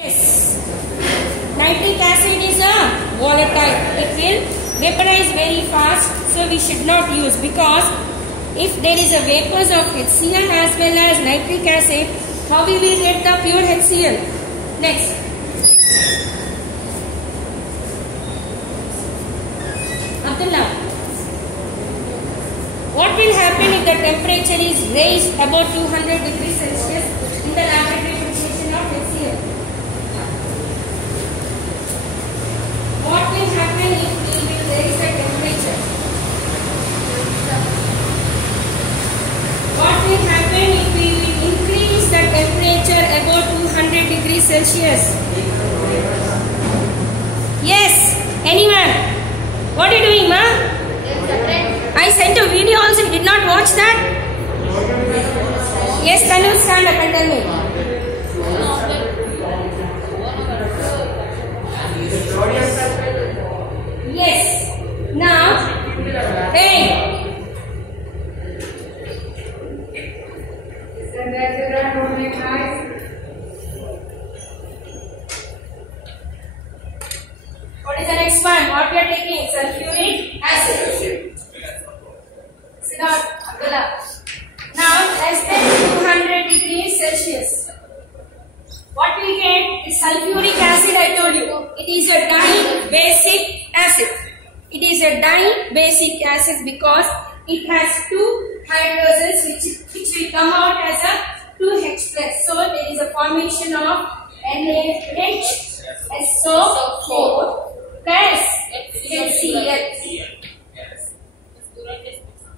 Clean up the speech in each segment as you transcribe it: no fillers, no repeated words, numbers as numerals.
Yes, nitric acid is a volatile. It will vaporize very fast, so we should not use, because if there is a vapors of HCl as well as nitric acid, how we will get the pure HCl? Next. Abdullah, what will happen if the temperature is raised above 200 degrees Celsius in the laboratory preparation of HCl? What will happen if we will raise the temperature? What will happen if we will increase the temperature above 200 degrees Celsius? Yes, anyone? What are you doing, ma? I sent a video also, you did not watch that? Yes, Tanu, stand up and tell me. Yes. Now, hey. What is the next one? What we are taking? Sulfuric acid. Sit down, Abdullah. Now, less than 200 degrees Celsius. What we get is sulfuric acid, I told you. It is a dibasic acid. It is a dibasic acid because it has two hydrogens which will come out as a 2H plus. So, there is a formation of NaHSO4 plus HCl.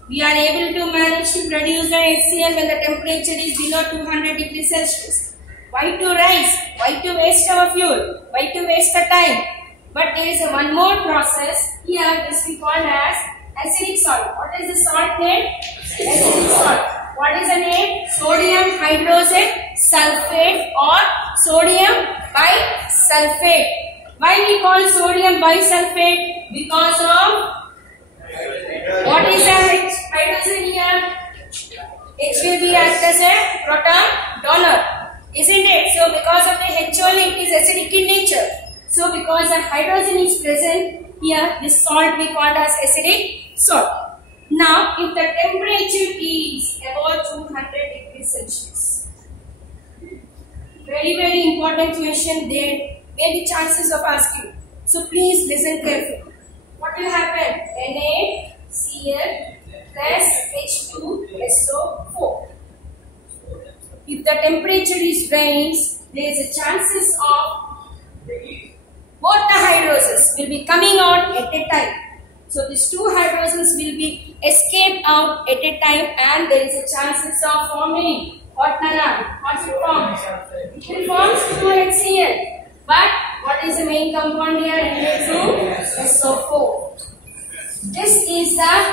We are able to manage to produce the HCl when the temperature is below 200 degrees Celsius. Why to rise? Why to waste our fuel? Why to waste the time? But there is one more process. Here this we call as acidic salt. What is the salt name? Acidic salt. What is the name? Sodium hydrogen sulfate or sodium bisulfate. Why we call sodium bisulfate? Because of what is the hydrogen here? H will be act as a proton donor, isn't it? So because of the H only it is acidic in nature. So because the hydrogen is present here, this salt we call as acidic salt. Now if the temperature is about 200 degrees Celsius, very important question, there may be chances of asking. So please listen carefully. What will happen? NaCl plus H2SO4. If the temperature is raised, there is a chances of both the hydrogens will be coming out at a time. So these two hydrogens will be escaped out at a time, and there is a chances of forming what Nana? What it forms? It forms 2HCl. But what is the main compound here? Na2SO4. This is the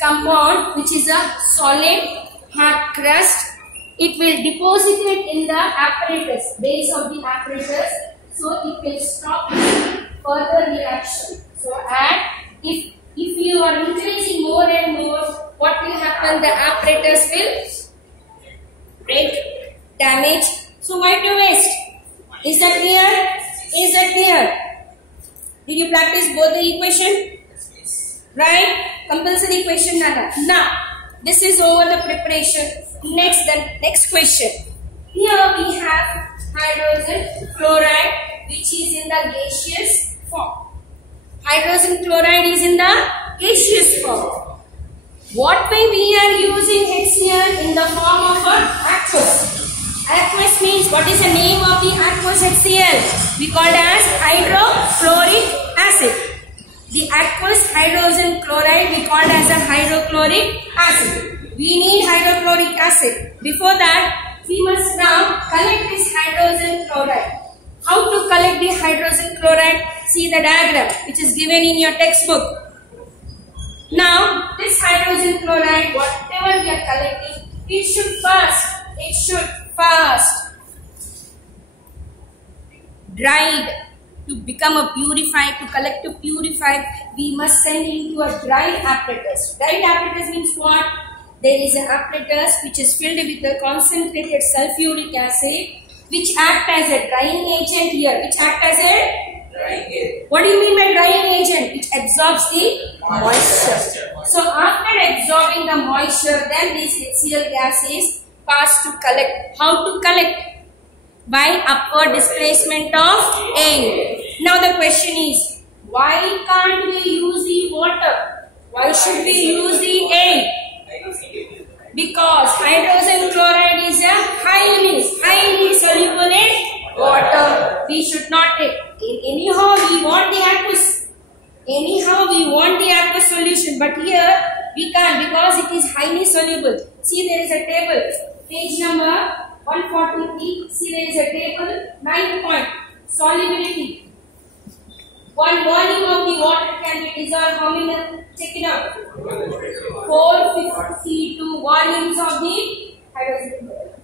compound which is a solid hard crust. It will deposit it in the apparatus, base of the apparatus. So it will stop further reaction. So if you are increasing more and more, what will happen? The apparatus will break, damage. So why to waste? Is that clear? Is that clear? Did you practice both the equation? Right? Compulsory equation, Nana. Now, this is over the preparation. Next question. Here we have hydrogen chloride, which is in the gaseous form. Hydrogen chloride is in the gaseous form. What way we are using HCl? In the form of an aqueous. Aqueous means, what is the name of the aqueous HCl? We call it as hydrochloric acid. The aqueous hydrogen chloride we call it as a hydrochloric acid. We need hydrochloric acid. Before that, we must now collect this hydrogen chloride. How to collect the hydrogen chloride? See the diagram which is given in your textbook. Now, this hydrogen chloride, whatever we are collecting, it should first dried to become a purified. To collect to purify, we must send into a dry apparatus. Dry apparatus means what? There is an apparatus which is filled with a concentrated sulfuric acid which act as a drying agent here. Which act as a drying agent. What do you mean by drying agent? Which absorbs the moisture. So after absorbing the moisture, then this HCl gas is passed to collect. How to collect? By upward displacement of air. Now the question is, why can't we use the water? Why should we use the air? Because hydrogen chloride is a highly soluble in water. We should not take. Anyhow, we want the aqueous. Solution, but here we can't because it is highly soluble. See, there is a table, page number 143. See, there is a table, 9 point, solubility. 1 volume of the water can be dissolved. How many? Check it out. 452 volumes of the hydrogen chloride.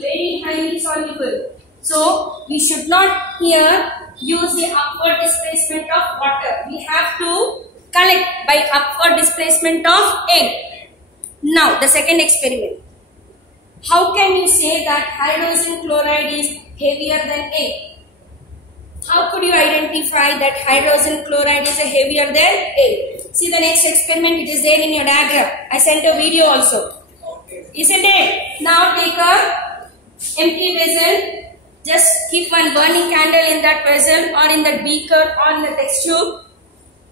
Very highly soluble. So we should not here use the upward displacement of water. We have to collect by upward displacement of air. Now the second experiment. How can you say that hydrogen chloride is heavier than air? How could you identify that hydrogen chloride is heavier than air? See the next experiment, it is there in your diagram. I sent a video also. Isn't it? Now take a empty vessel. Just keep one burning candle in that vessel or in that beaker or in the test tube.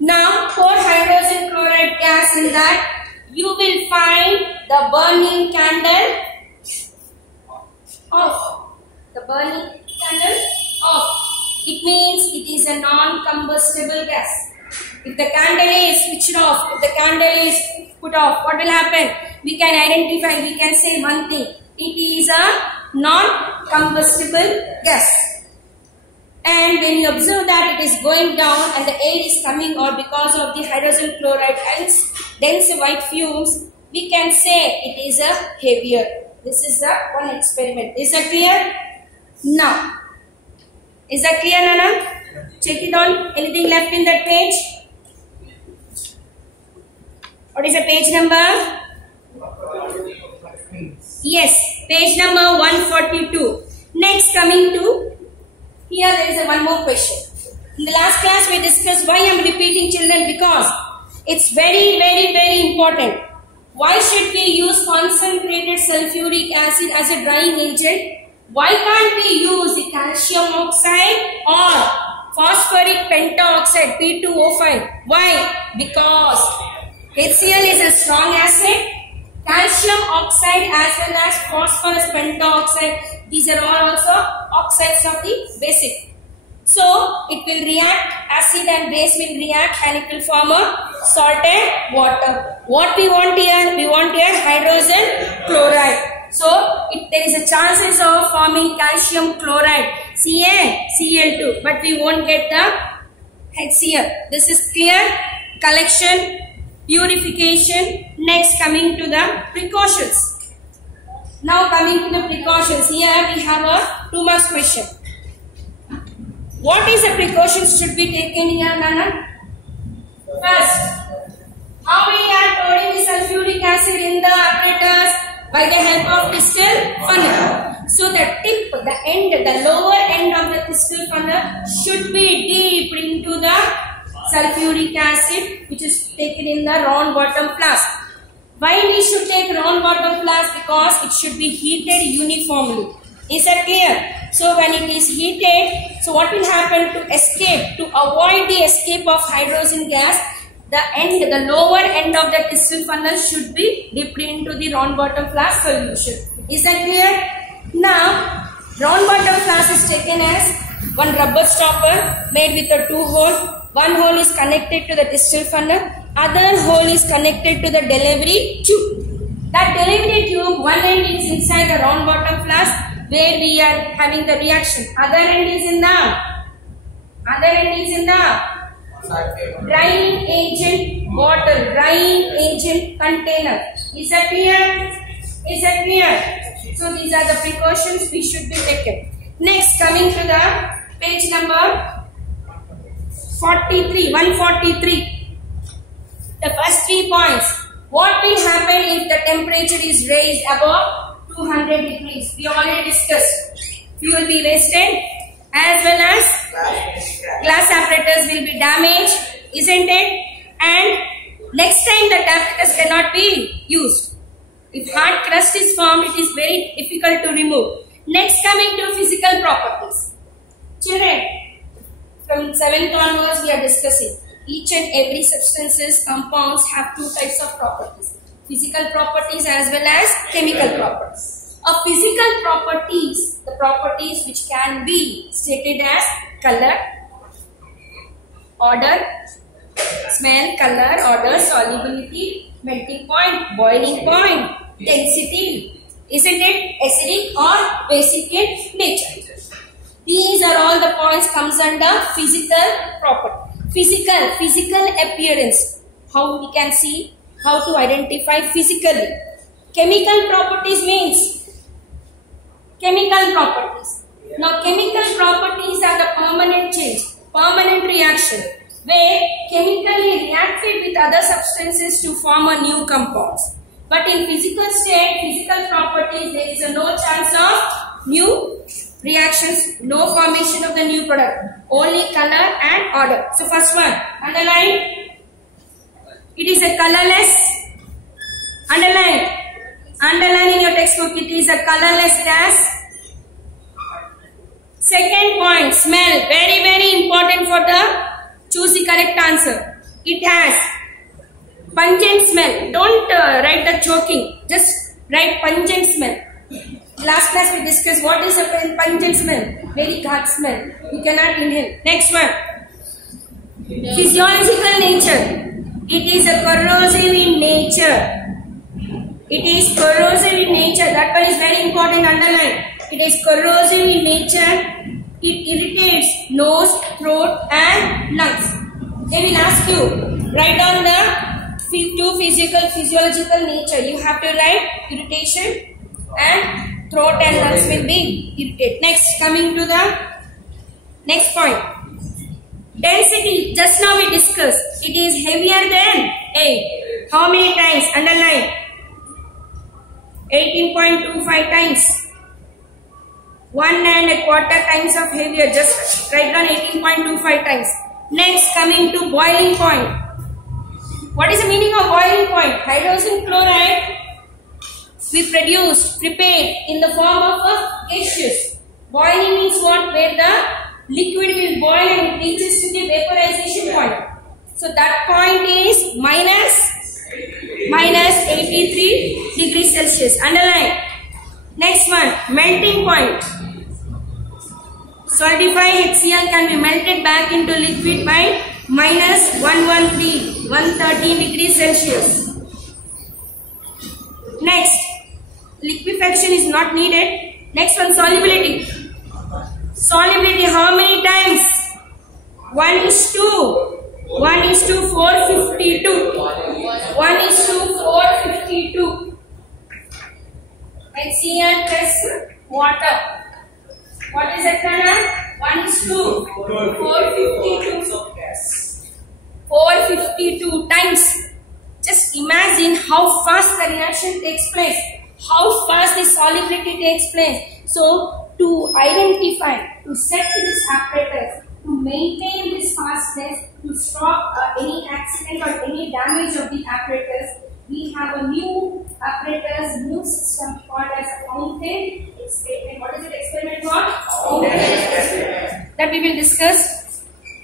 Now pour hydrogen chloride gas in that. You will find the burning candle off. The burning candle off. It means it is a non-combustible gas. If the candle is switched off, if the candle is put off, what will happen? We can identify, we can say one thing. It is a non-combustible gas. And when you observe that it is going down and the air is coming out because of the hydrogen chloride and dense white fumes, we can say it is a heavier. This is the one experiment. Is that clear? Now, is that clear, Nana? Check it on. Anything left in that page? What is the page number? Yes, page number 142. Next, coming to here, there is one more question. In the last class, we discussed why I am repeating, children, because it's very important. Why should we use concentrated sulfuric acid as a drying agent? Why can't we use the calcium oxide or phosphoric pentaoxide P2O5? Why? Because HCl is a strong acid. Calcium oxide as well as phosphorus pentaoxide, these are all also oxides of the basic. So it will react, acid and base will react and it will form a salted water. What we want here? We want here hydrogen chloride. So there is a chances of forming calcium chloride, CaCl2, but we won't get the HCl. This is clear. Collection, purification. Next, coming to the precautions. Now coming to the precautions. Here we have a 2 marks question. What is the precautions should be taken here, Nana? First, how we are pouring the sulfuric acid in the apparatus by the help of crystal funnel. So the tip, the end, the lower end of the crystal funnel should be dipped into the sulfuric acid which is taken in the round bottom flask. Why we should take round bottom flask? Because it should be heated uniformly. Is that clear? So when it is heated, so what will happen to escape, to avoid the escape of hydrogen gas, the lower end of the crystal funnel should be dipped into the round bottom flask solution. Is that clear? Now, round bottom flask is taken as one rubber stopper made with a 2 hole. One hole is connected to the crystal funnel, other hole is connected to the delivery tube. That delivery tube, one end is inside the round bottom flask where we are having the reaction. Other end is in the drying agent bottle, drying agent container. Is that clear? Is that clear? So these are the precautions we should be taken. Next, coming to the page number 143. The first 3 points. What will happen if the temperature is raised above 200 degrees. We already discussed. Fuel be wasted as well as glass apparatus will be damaged, isn't it? And next time that apparatus cannot be used. If hard crust is formed, it is very difficult to remove. Next, coming to physical properties. Children, from 7th onwards we are discussing. Each and every substances, compounds have two types of properties. Physical properties as well as chemical properties. Of physical properties, the properties which can be stated as color, odor, smell, color, odor, solubility, melting point, boiling point, density, isn't it? Acidic or basic in nature. These are all the points comes under physical property. Physical appearance. How we can see, how to identify physically. Chemical properties means chemical properties. Now chemical properties are the permanent change, permanent reaction, where chemically reacted with other substances to form a new compounds. But in physical state, physical properties, there is no chance of new reactions, no formation of the new product, only color and odor. So first one, underline, it is a colorless, underline in your textbook, it is a colorless gas. Second point, smell, very important for the choose the correct answer. It has pungent smell. Don't write the choking, just write pungent smell. Last class we discussed what is a pungent smell. Very hot smell. You cannot inhale. Next one. Physiological nature. It is a corrosive in nature. It is corrosive in nature. That one is very important. Underline. It is corrosive in nature. It irritates nose, throat and lungs. They will ask you, write down the two physiological nature. You have to write irritation and throat and lungs will be irritated. Next, coming to the next point. Density, just now we discussed. It is heavier than 8. How many times? Underline. 18.25 times. 1¼ times of heavier. Just write down 18.25 times. Next, coming to boiling point. What is the meaning of boiling point? Hydrogen chloride we prepared in the form of a gaseous. Boiling means what? Where the liquid will boil and it reaches to the vaporization point. So that point is minus 83 degrees Celsius. Underline. Next one, melting point. Solidified HCl can be melted back into liquid by minus 113 degrees Celsius. Next, liquefaction is not needed. Next one, solubility. Solubility, how many times? 1:452. 1:452. HCl plus water. What is that color? 1:452. 452 times. Just imagine how fast the reaction takes place. How fast the solubility takes place. So, to identify, to set this apparatus, to maintain this fastness, to stop any accident or any damage of the apparatus, we have a new apparatus, new system called as fountain experiment. What is it experiment called? Fountain experiment. That we will discuss.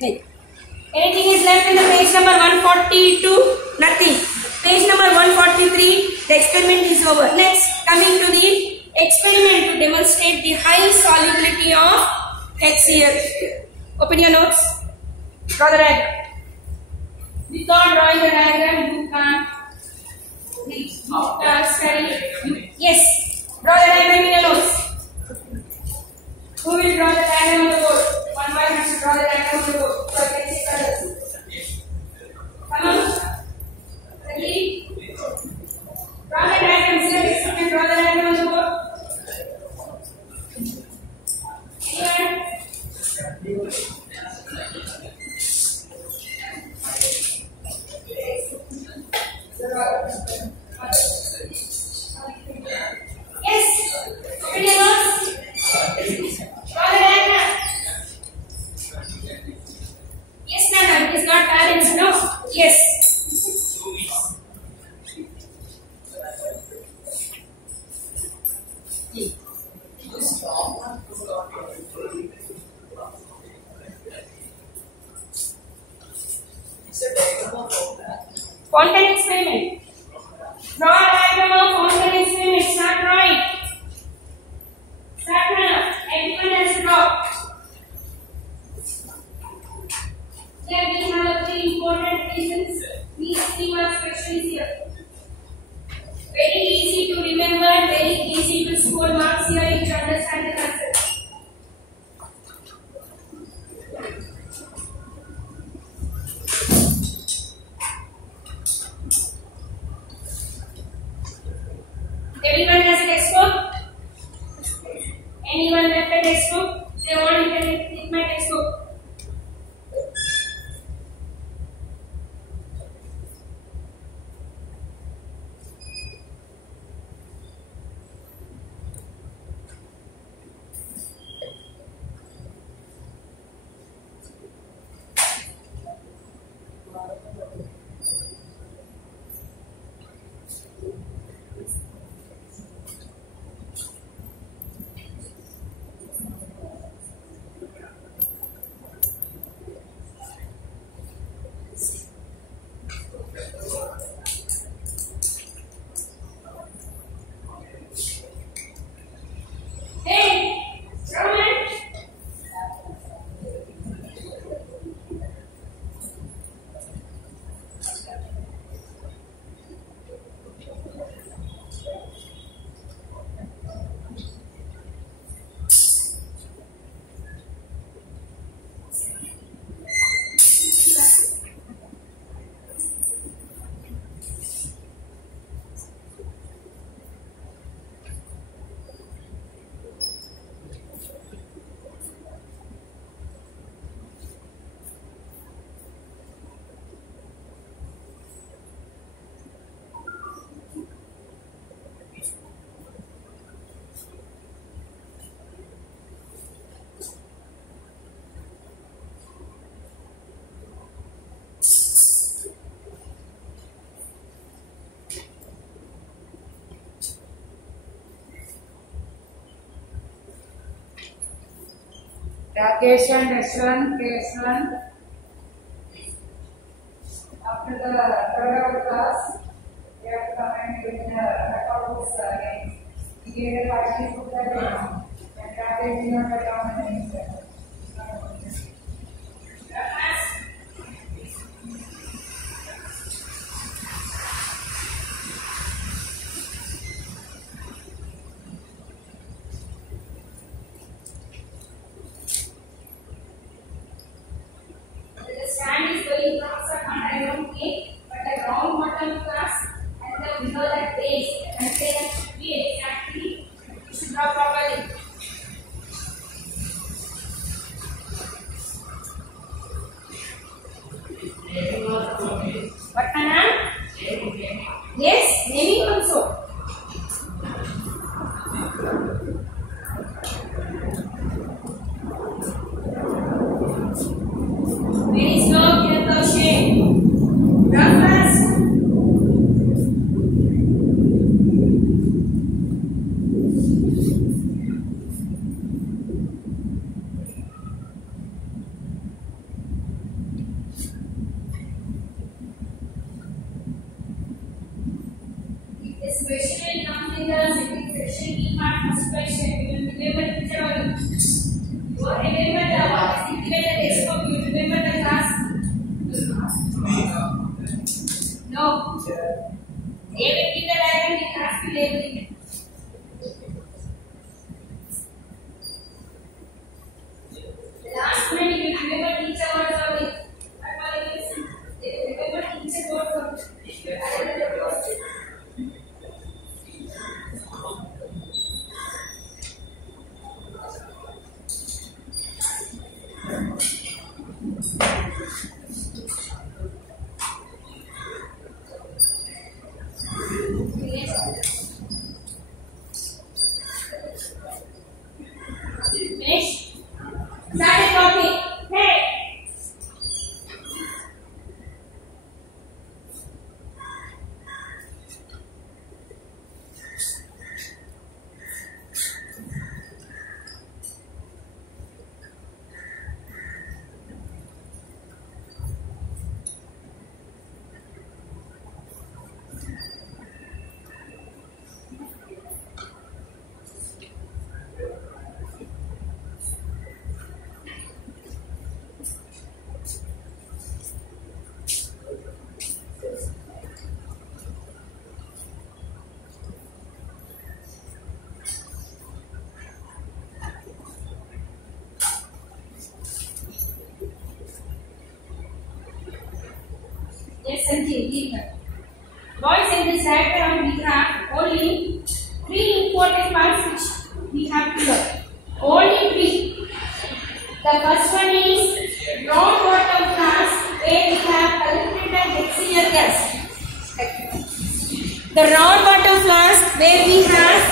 Anything is left in the page number 142? Nothing. Page number 143, the experiment is over. Next, coming to the experiment to demonstrate the high solubility of HCl. Open your notes. Draw the diagram. Without drawing the diagram, you can't study. Yes. Draw the diagram in your notes. Who will draw the diagram on the board? One by has to draw the diagram on the board. So I can see colors. Come on. Ready? Draw the diagram. See the experiment. Draw the diagram on the board. Anyone? Yes. textbook. They want you can take my textbook. Hey, Roman. Rakesh and Yashwant, Keswan. After the third hour class, we have to come and give the record books again. We gave a party book that down, and Rakesh did not write down the names. The stand is very cross and I don't take, but the round bottom class and the below that base and say that should be exactly, you should draw properly. What Anna? Yes, naming also. Very slow, Kirtoshi. Run fast. This question comes in the second section. We have first question. You will remember teacher only. You will remember the what is given the textbook. You remember the class. No. They will give the diagram. The class will label it. The last minute you remember teacher words only. Remember teacher words only. Finish. Start a copy. Hey. Yes, Sanjeev, leave her. Boys, in this diagram we have only 3 important parts which we have to learn. Only 3. The first one is round bottom flask where we have collected the HCl gas. The round bottom flask where we have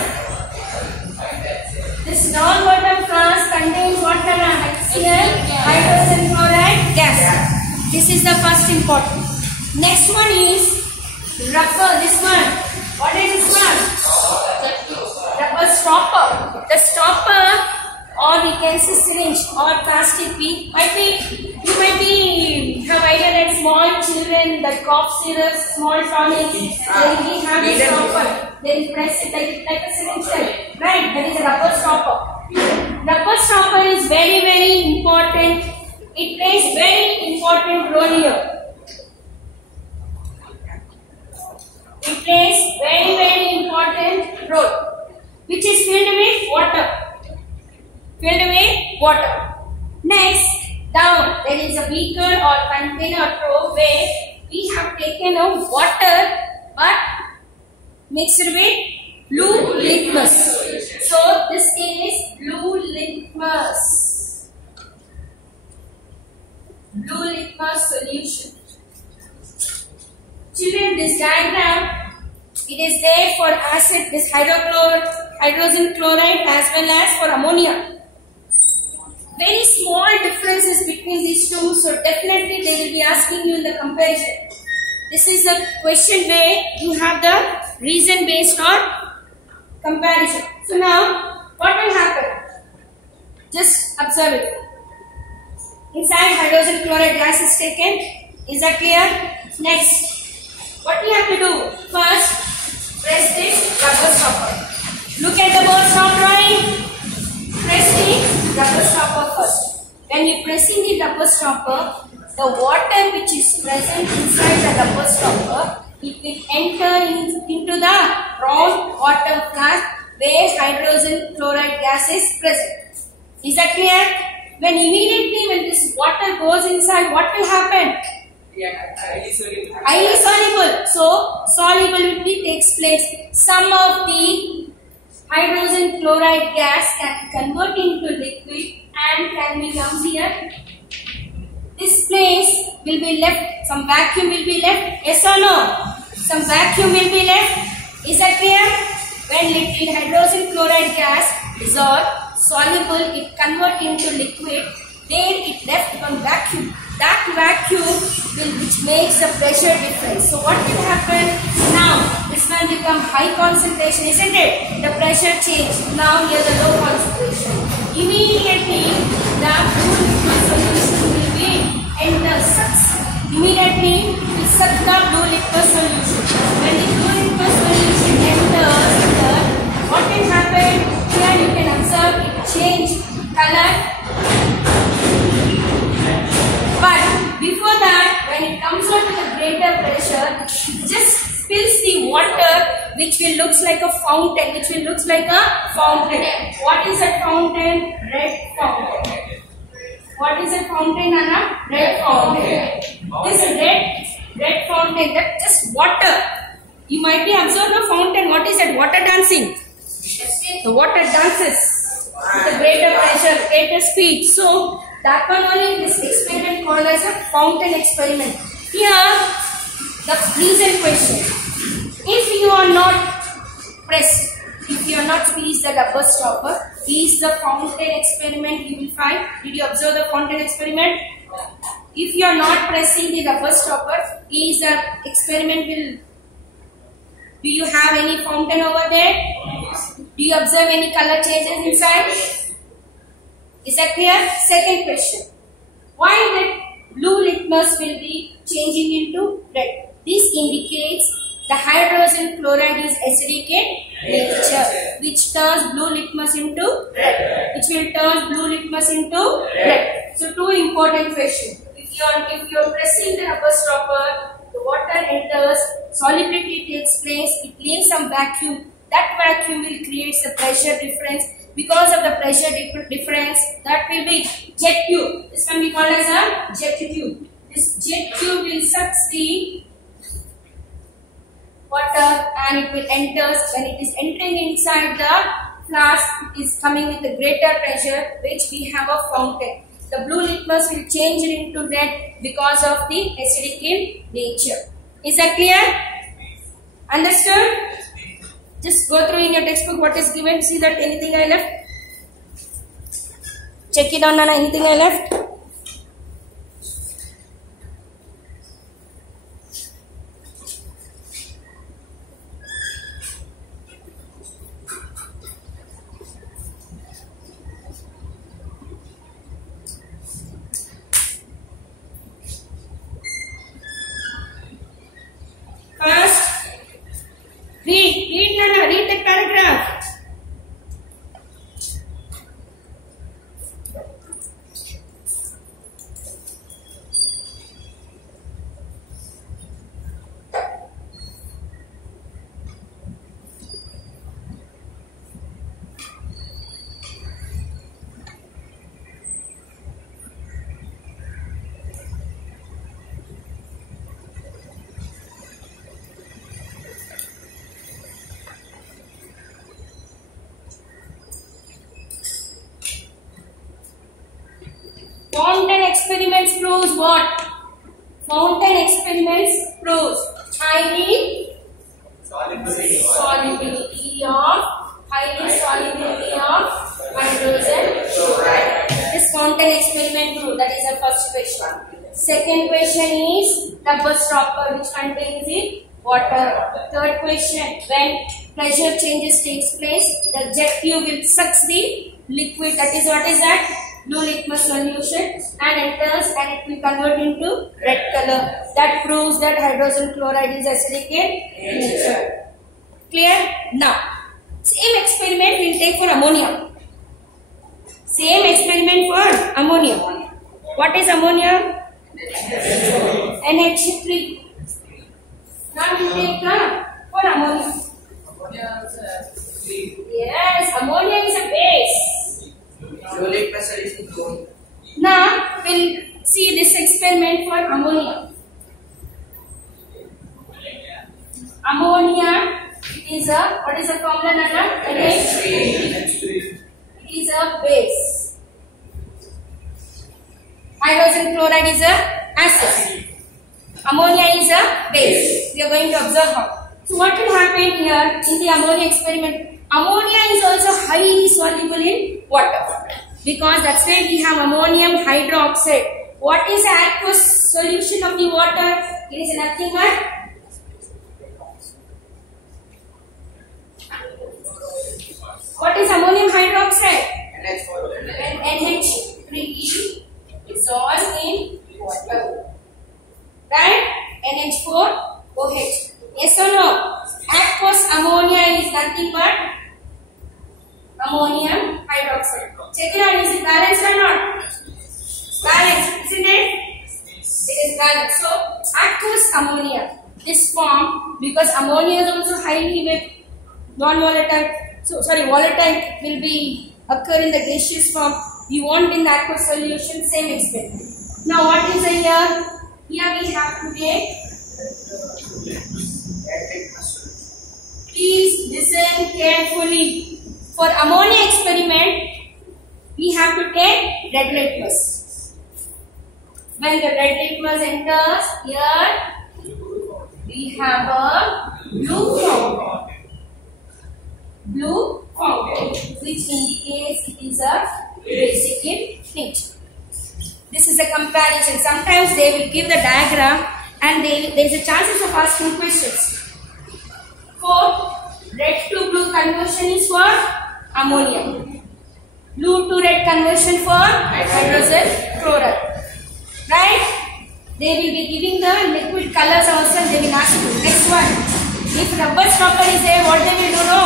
this round bottom flask contains water and HCl, hydrogen chloride gas. This is the first important. Next one is rubber. This one. What is this one? Rubber stopper. The stopper, or we can say syringe or plastic pipe. You might be have idea that small children, the cough syrups, small tonics, then we have a stopper. Then press it like a syringe type. Right? That is a rubber stopper. Rubber stopper is very, very important. It plays very important role here. It plays very, very important role, which is filled with water. Filled with water. Next, down there is a beaker or container or probe where we have taken a water but mixed with blue litmus. So this is blue litmus. Blue litmus solution. Children, this diagram, it is there for acid, this hydrogen chloride as well as for ammonia. Very small differences between these two, so definitely they will be asking you in the comparison. This is a question where you have the reason based on comparison. So now, what will happen? Just observe it. Inside hydrogen chloride gas is taken. Is that clear? Next. What we have to do? First, press this rubber stopper. Look at the board stop drawing. Press the rubber stopper first. When you pressing the rubber stopper, the water which is present inside the rubber stopper, it will enter into the round water flask where hydrogen chloride gas is present. Is that clear? When this water goes inside, what will happen? Highly soluble. Highly soluble. So, solubility takes place. Some of the hydrogen chloride gas can convert into liquid and can become here. This place will be left. Some vacuum will be left. Yes or no? Some vacuum will be left. Is that clear? When liquid hydrogen chloride gas dissolves, soluble, it converts into liquid. There it left one vacuum. That vacuum which makes the pressure difference. So what will happen? Now this will become high concentration, isn't it? The pressure change. Now here the low concentration. Immediately the blue solution will be sucks. Immediately it sucks the blue liquid solution. When the blue liquid solution enters here, what will happen? Here you can observe it change color. But before that, when it comes out to the greater pressure, it just spills the water which will looks like a fountain. What is a fountain? Red fountain. What is a fountain, Anna? Red fountain. This red fountain, that's just water. You might be observed a fountain. What is that? Water dancing. The water dances with a greater pressure, greater speed. So that one only, this experiment called as a fountain experiment. Here, the reason question. If you are not pressed, if you are not squeezed the rubber stopper, is the fountain experiment you will find. Did you observe the fountain experiment? If you are not pressing the rubber stopper, is the experiment will. Do you have any fountain over there? Do you observe any color changes inside? Is that clear? Second question. Why that blue litmus will be changing into red? This indicates the hydrogen chloride is acidic in nature, which turns blue litmus into red. So two important questions. If you are pressing the rubber stopper, the water enters, solubility takes place, it leaves some vacuum. That vacuum will create a pressure difference. Because of the pressure difference, that will be jet tube. This can be called as a jet tube. This jet tube will suck the water and it will enter. When it is entering inside the flask, it is coming with a greater pressure, which we have a fountain. the blue litmus will change it into red because of the acidic in nature. Is that clear? Understood? Just go through in your textbook what is given. See that anything I left? Check it out, Nana. Anything I left? First, read Nana, read the paragraph. Fountain experiments proves what? Fountain experiments proves highly solubility of hydrogen chloride. This fountain experiment proves. That is the first question. Second question is rubber stopper which contains the water. Third question, when pressure changes takes place, the jet tube will suck the liquid. That is what is that? Blue litmus solution and enters and it will convert into red color. That proves that hydrogen chloride is acidic in nature. Clear? Now, same experiment we will take for ammonia. Same experiment for ammonia. What is ammonia? NH3. Now we will take for ammonia. Yes, ammonia is a base. Now we'll see this experiment for ammonia. Ammonia is a, what is the formula, Nana? NH3. It is a base. Hydrogen chloride is a acid. Ammonia is a base. We are going to observe how. So what will happen here in the ammonia experiment? Ammonia is also highly soluble in water because that's why we have ammonium hydroxide. What is the aqueous solution of the water? It is nothing but what is ammonium hydroxide? NH3 dissolved in water. Right? NH4OH. Yes or no? Aqueous ammonia is nothing but ammonium hydroxide. Check it out. Is it balanced or not? Balanced, isn't it? It is balanced. So, aqueous ammonia is formed because ammonia is also highly with non-volatile. So, volatile will be occur in the gaseous form. We want in the aqueous solution, same experiment. Now, what is here? Here we have to take. Please listen carefully. For ammonia experiment, we have to take red litmus. When the red litmus enters, here we have a blue fountain. Blue fountain, which indicates it is a basic in nature. This is a comparison. Sometimes they will give the diagram and there is a chances of asking questions. For red to blue conversion is for ammonia. Blue to red conversion for hydrogen chloride. Right? They will be giving the liquid colors also. They will ask you. Next one. If rubber stopper is there, what they will do? No.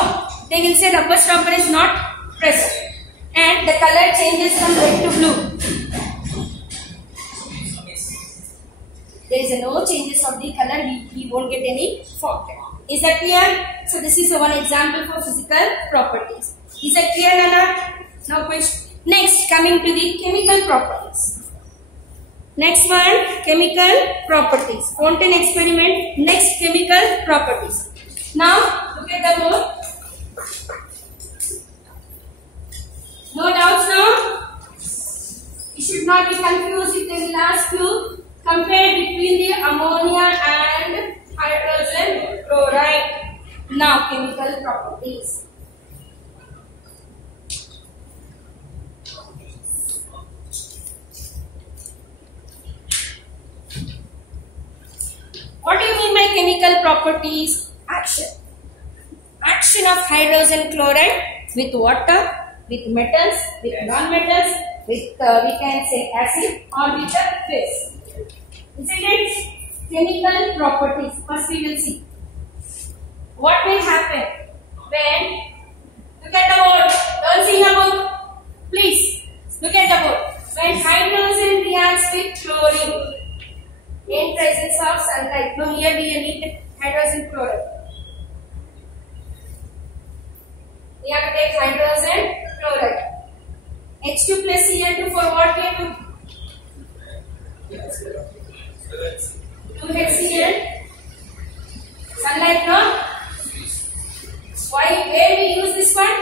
They will say rubber stopper is not present. And the color changes from red to blue. There is no changes of the color. We won't get any fountain. Is that clear? So this is one example for physical properties. Is that clear, Nana? Now question. Next, coming to the chemical properties. Next one, chemical properties. Fountain experiment. Next, chemical properties. Now, look at the board. No doubts now? You should should not be confused if they will ask you compare between the ammonia and hydrogen chloride. Now chemical properties. What do you mean by chemical properties? Action. Action of hydrogen chloride with water, with metals, with non-metals, with we can say acid or with a base. Isn't it? Chemical properties. First we will see. What will happen when, look at the board, don't see your book, please, look at the board. When hydrogen reacts with chlorine in presence of sunlight. Now here we need hydrogen chloride. We have to take hydrogen chloride. H2 plus Cl2 for what we do? 2HCl. Sunlight, no? Why? Where we use this one?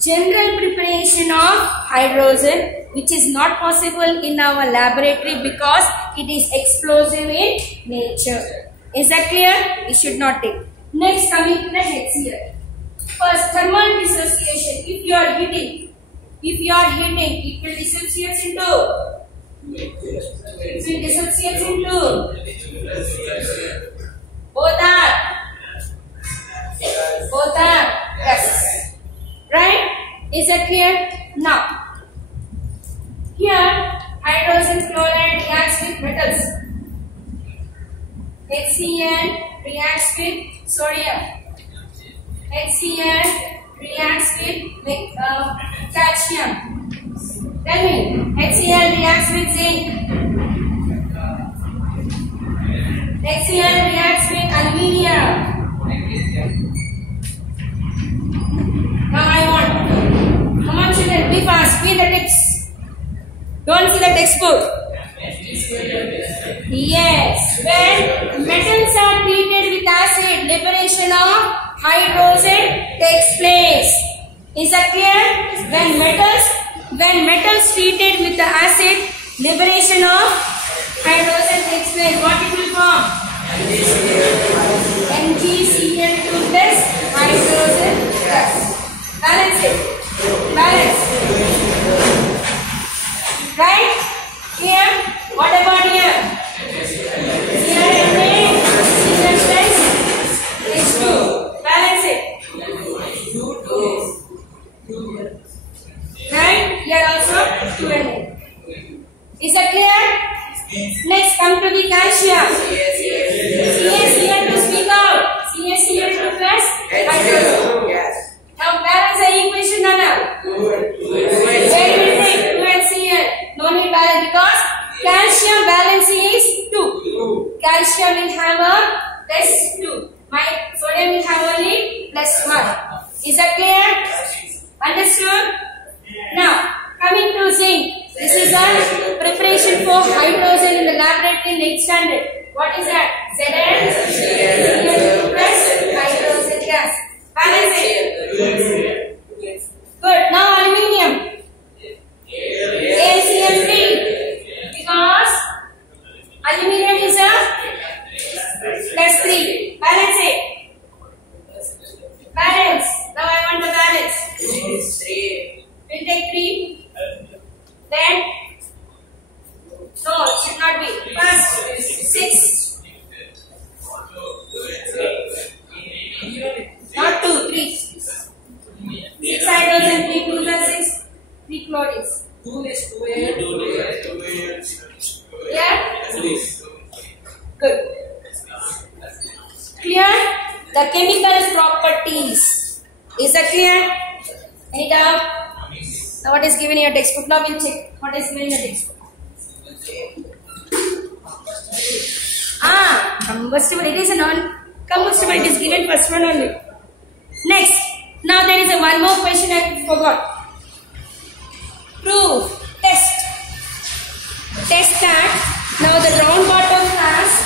General preparation of hydrogen, which is not possible in our laboratory because it is explosive in nature. Is that clear? We should not take. Next, coming to the HCl. First, thermal dissociation. If you are heating, it will dissociate into. It will dissociate into. Both are gases. Right? Is that clear? Now, here hydrogen chloride reacts with metals. HCl reacts with sodium. HCl reacts with calcium. Tell me, HCl reacts with zinc. HCl reacts with aluminium. Now I want, come on children, be fast, read the text. Don't see the textbook. Yes, when metals are treated with acid, liberation of hydrogen takes place. Is that clear? When metals treated with the acid, liberation of hydrogen takes place. What it will form? NgCl2 plus hydrogen gas. Balance it. Balance. Right? Here, what about here? Here NaCl plus H2. Balance it. Right? Here also 2Na. Is that clear? Next, come to the calcium. CaCl2 speak out. CaCl2 plus hydrogen. Now balance the equation, Nana. Where will take 2HCl? No need balance because calcium balance is 2. Calcium will have a plus 2. My sodium will have only plus 1. Is that clear? Understood? Now, coming to zinc. This is a preparation for hydrogen in the laboratory in 8th standard. What is that? Zn plus hydrogen gas. Balance it. Good. Now aluminium. AlCl3. Because aluminium is a plus 3. Balance it. Balance. Now I want the balance. We'll take 3. Then no, it should not be. First 6. Not 2, 3. 6 hydrogen, 3 2s are 6. 3 chlorines. Yeah? Good. Clear? The chemical properties. Is that clear? Any doubt? Now what is given in your textbook? Now we'll check what is given in your textbook. Combustible. It is a non-combustible. It is given first one only. Next. Now there is a one more question I forgot. Prove. Test. Test that. Now the round bottom flask.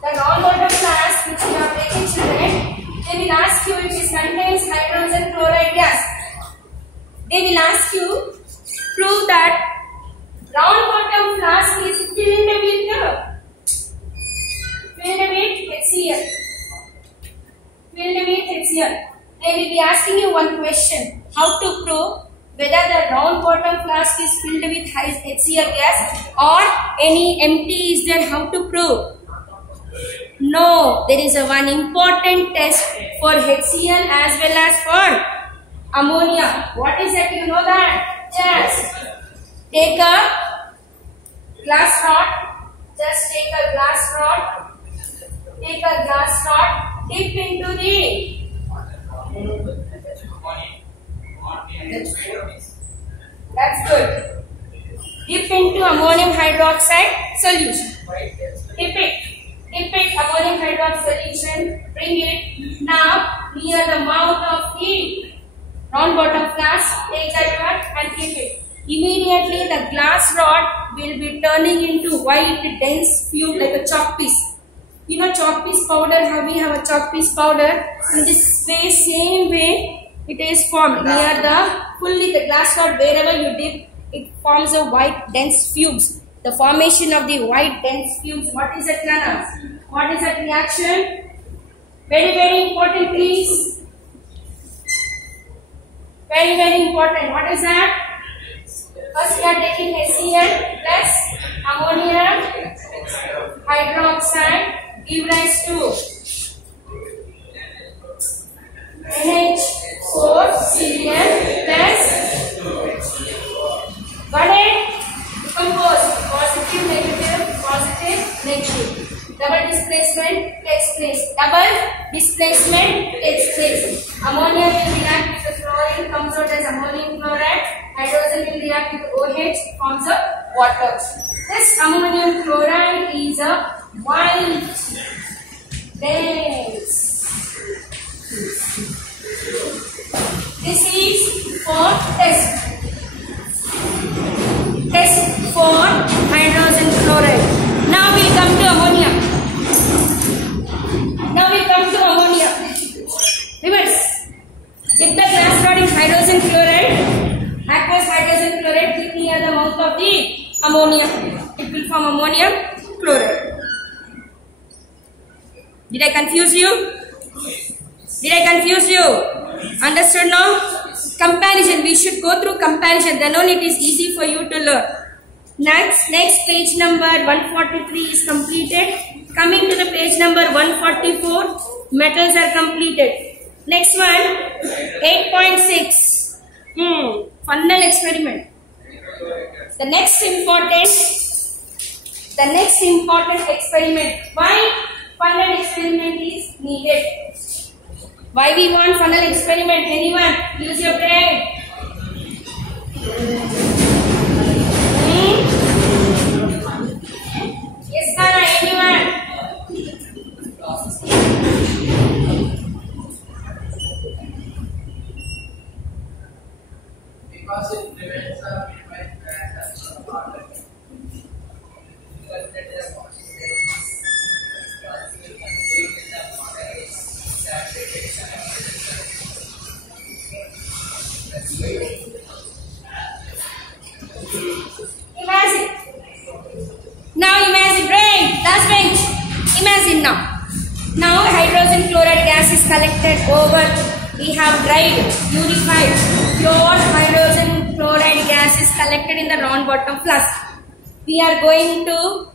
The round bottom flask which you have taken children, they will ask you if it contains hydrogen chloride gas. They will ask you, prove that round bottom flask is filled with HCl. Filled with HCl. They will be asking you one question: how to prove whether the round bottom flask is filled with HCl gas or any empty is there? How to prove? No, there is a one important test for HCl as well as for ammonia. What is that? You know that? Just take a glass rod. Just take a glass rod. Take a glass rod. Dip into the That's good. Dip into ammonium hydroxide solution. Dip it. Dip it ammonium hydroxide solution. Bring it now near the mouth of the round bottom flask. Take that rod and keep it. Immediately the glass rod will be turning into white dense fume like a chalk piece. You know chalk piece powder, how we have a chalk piece powder? In this way, same way, it is formed near the glass rod. Wherever you dip, it forms a white dense fumes. The formation of the white dense fumes. What is that, learners? What is that reaction? Very, very important, please. Very, very important. What is that? First, we are taking HCl plus ammonia hydroxide. Give rise to NH4Cl plus. Got it? Decompose. Positive, negative, positive, negative. Double displacement takes place. Double displacement takes place. Ammonia will react with the chlorine, comes out as ammonium chloride. Hydrogen will react with OH, forms a water. This ammonium chloride is a white dense. This is for test. Test for hydrogen chloride. Now we come to ammonia. Now we come to ammonia. Reverse. Dip the glass rod in hydrogen chloride. Aqueous hydrogen chloride. Keep near the mouth of the ammonia. It will form ammonium chloride. Did I confuse you? Did I confuse you? Understood now? Comparison. We should go through comparison. Then only it is easy for you to learn. Next page number 143 is completed. Coming to the page number 144, metals are completed. Next one, 8.6. Funnel experiment. The next important experiment. Why funnel experiment is needed? Why we want funnel experiment? Anyone? Use your brain. Yes, Kana, anyone? Because it prevents the midwife and the water. Imagine. Now imagine, brain, last bench. Imagine now. Now hydrogen chloride gas is collected over. We have dried, purified, pure hydrogen chloride gas is collected in the round bottom flask. We are going to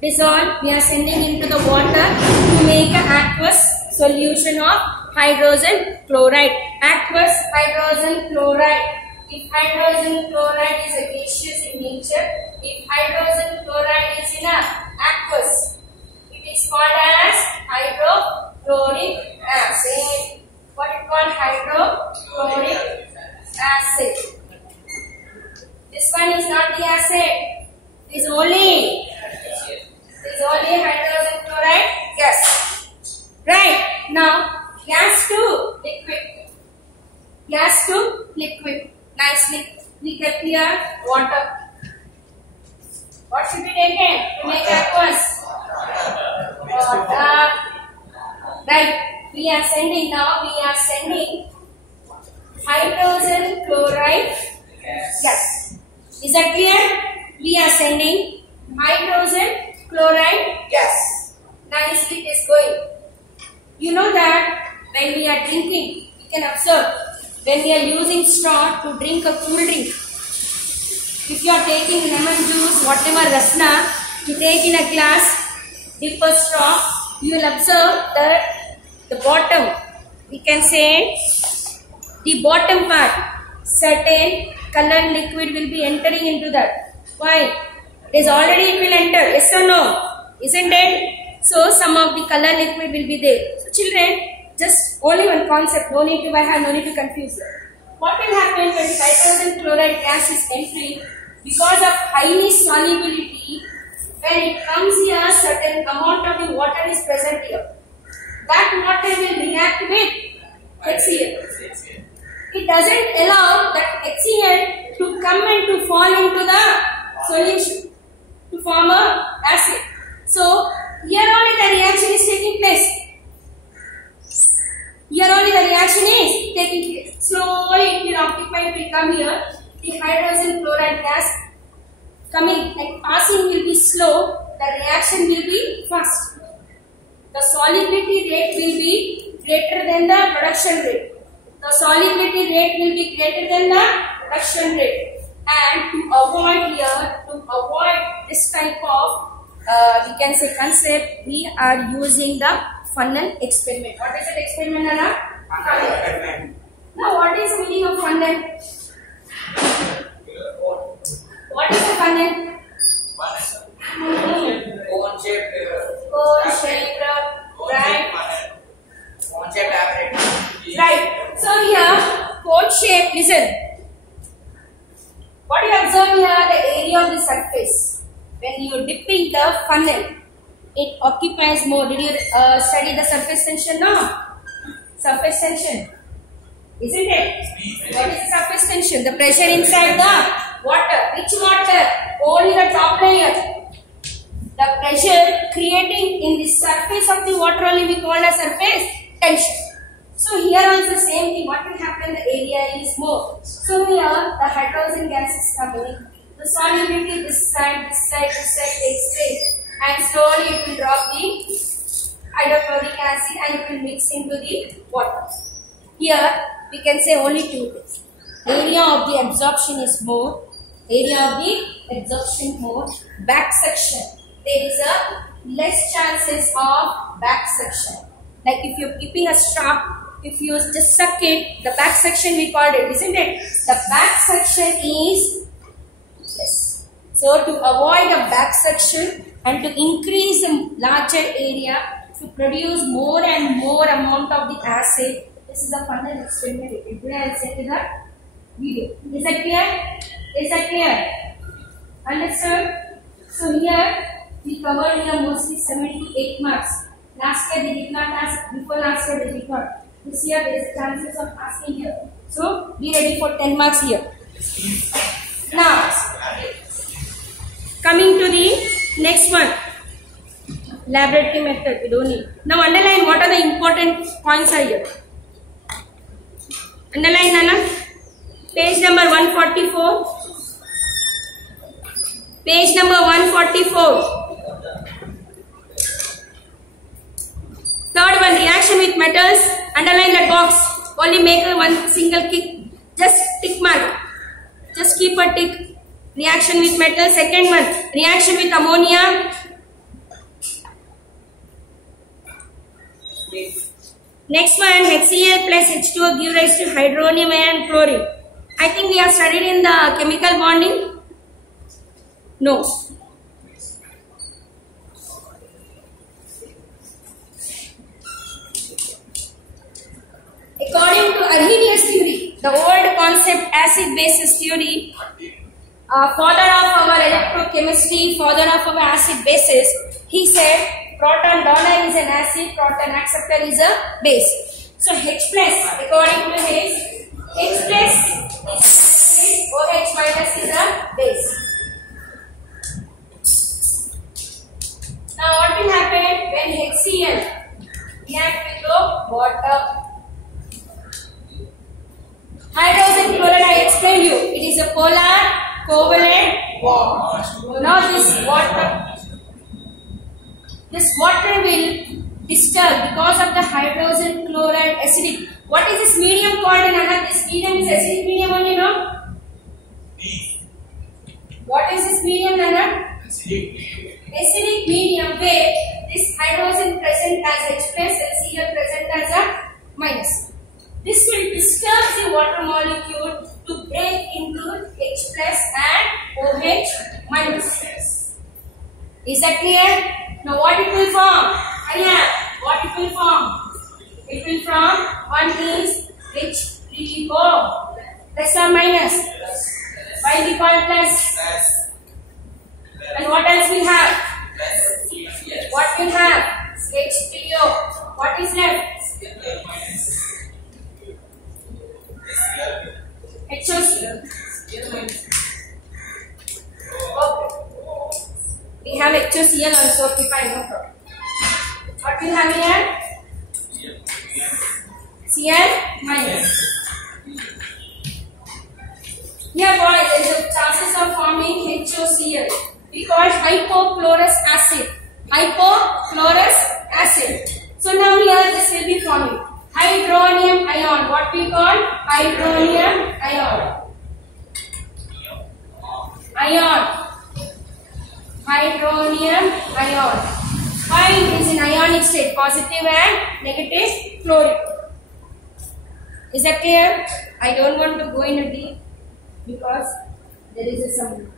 dissolve. We are sending into the water to make an aqueous solution of hydrogen chloride. Aqueous hydrogen chloride. If hydrogen chloride is a gaseous in nature, if hydrogen chloride is in a aqueous, it is called as hydrochloric acid. What is called hydrochloric acid? This one is not the acid. It is only hydrogen chloride gas. Right now, gas to liquid. Gas to liquid. Nicely, we get clear water. What should be taken to make aqueous? Water. Right. We are sending hydrogen chloride chloride gas. Is that clear? We are sending hydrogen chloride gas. Nicely it is going. You know that when we are drinking, we can observe when we are using straw to drink a cool drink. If you are taking lemon juice, whatever rasna, you take in a glass, dip a straw, you will observe that the bottom, we can say the bottom part, certain colored liquid will be entering into that. Why? It is already it will enter, yes or no? Isn't it? So some of the color liquid will be there. So children, just only one concept, no need to by hand, no need to confuse. What will happen when hydrogen chloride gas is entering? Because of highly solubility, when it comes here, certain amount of the water is present here. That water will react with HCl. It doesn't allow that HCl to come and to fall into the solution to form a acid. So here only the reaction is taking place. Here only the reaction is taking place. Slowly it will occupy, it will come here. The hydrogen chloride gas coming and passing will be slow. The reaction will be fast. The solubility rate will be greater than the production rate. The solubility rate will be greater than the production rate. And to avoid this type of we can say concept, we are using the funnel experiment. What is that experiment, Anna? Funnel. Now, what is the meaning of funnel? What is a funnel? Cone-shaped. Right. Cone-shaped apparatus. Right. So here, cone-shaped. Listen. What you observe here, the area of the surface. When you dip in the funnel, it occupies more. Did you study the surface tension? No. Surface tension. Isn't it? What is the surface tension? The pressure inside the water. Which water? Only the top layer. The pressure creating in the surface of the water only we call a surface tension. So here also same thing. What will happen? The area is more. So here the hydrogen gas is coming. The solubility this side takes place, and slowly it will drop the hydrochloric acid and it will mix into the water. Here we can say only two things. Area of the absorption is more. Area of the absorption more. Back section, there is a less chances of back section. Like if you are keeping a straw, if you just suck it, the back section we called it, isn't it? The back section is less. So to avoid a back section and to increase the larger area to produce more and more amount of the acid, this is a funnel experiment. Today I will send you the video. Is that clear? Is that clear? Understood? So here we covered here mostly 78 marks. Last year they did not ask, before last year they did not. This year there is chances of asking here. So be ready for 10 marks here. Now, coming to the next one. Laboratory method, we don't need. Now underline what are the important points are here. Underline, Nana. Page number 144. Page number 144. Third one, reaction with metals. Underline that box. Only make one single kick. Just tick mark. Just keep a tick. Reaction with metals. Second one, reaction with ammonia. Next one, HCl plus H2O give rise to hydronium and chlorine. I think we have studied in the chemical bonding. No. According to Arrhenius theory, the old concept acid-basis theory, father of our electrochemistry, father of our acid-basis, he said proton donor is an acid, proton acceptor is a base. So H plus, according to his, H plus is OH minus is a base. Now what will happen when HCl react with the water? Hydrogen chloride I explained polar covalent bond. Now this water will disturb because of the hydrogen chloride acidic. What is this medium called in another? This medium is acidic medium only, no? What is this medium, Nana? Acidic medium where this hydrogen present as H plus and Cl present as a minus. This will disturb the water molecule to break into H plus and OH minus. Is that clear? Now what it will form? What it will form? It will form one is H3O plus or minus. Why we call plus? And what else we have? What we have? H3O. What is left? HOCl. Okay. We have HOCl also, okay, fine, no problem. What we have here? Cl minus. Here boys, there is a chances of forming HOCl. We call hypochlorous acid. Hypochlorous acid. So now here this will be forming hydronium ion. What we call hydronium ion. Hydronium ion. Why it is in ionic state? Positive and negative fluoride. Is that clear? I don't want to go in a deep because there is some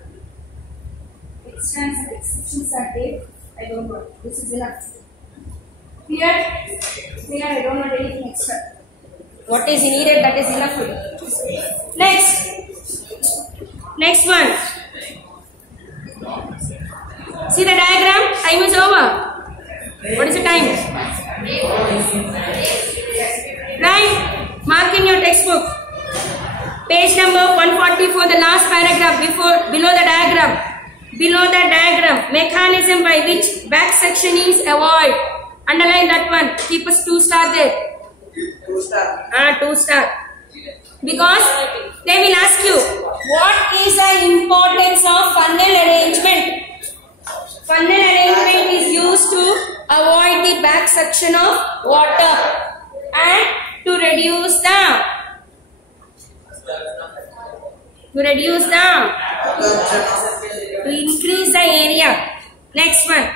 exceptions are there. I don't want. This is enough. Here, I don't want anything extra. What is needed, that is enough for you. Next one. See the diagram? Time is over. What is the time? Right? Mark in your textbook. Page number 144, the last paragraph below the diagram. Below the diagram, mechanism by which back section is avoided. Underline that one. Keep a 2 star there. 2 star. 2 star. Because they will ask you, what is the importance of funnel arrangement? Funnel arrangement is used to avoid the back section of water and to reduce to increase the area. Next one.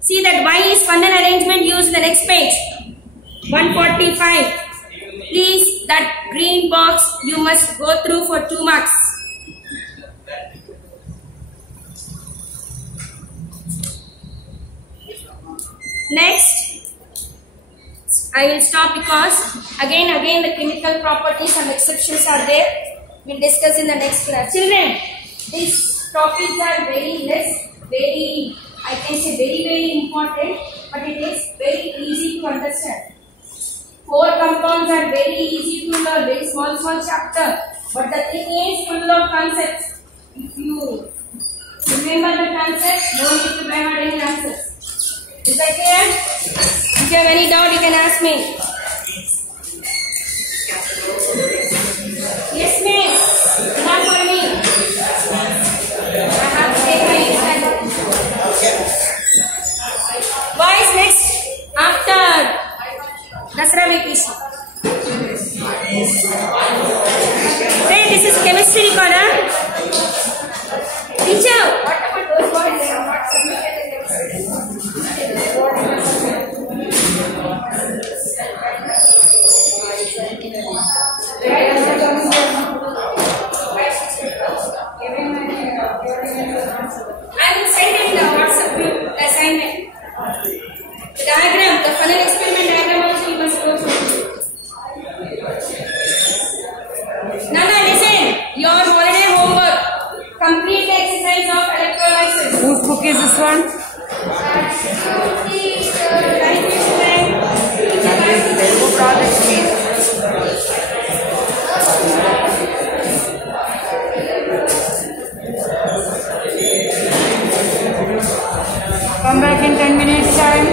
See that why is funnel arrangement used in the next page? 145. Please, that green box you must go through for 2 marks. Next, I will stop because again the chemical properties and exceptions are there. We'll discuss in the next class. Children, these topics are very I can say very important, but it is very easy to understand. 4 compounds are very easy to learn, very small chapter, but the thing is full of concepts. If you remember the concepts, no need to have any answers. Is that clear? If you have any doubt, you can ask me. Yes, miss. Not for me. I have to take my exam. Boys, next after Dasra vacation. Hey, this is chemistry recorder. Teacher, what about those boys? They have not submitted the chemistry. I will send it in the WhatsApp group assignment. The diagram, the funnel experiment diagram also you must go through. Nana, listen. Your holiday homework. Complete the exercise of electrolysis. Whose book is this one? Telugu project means. Come back in 10 minutes time.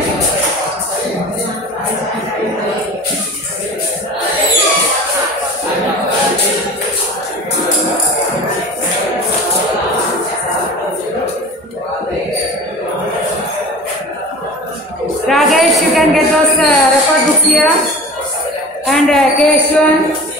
Rajesh, you can get those record books here. And Keshwan.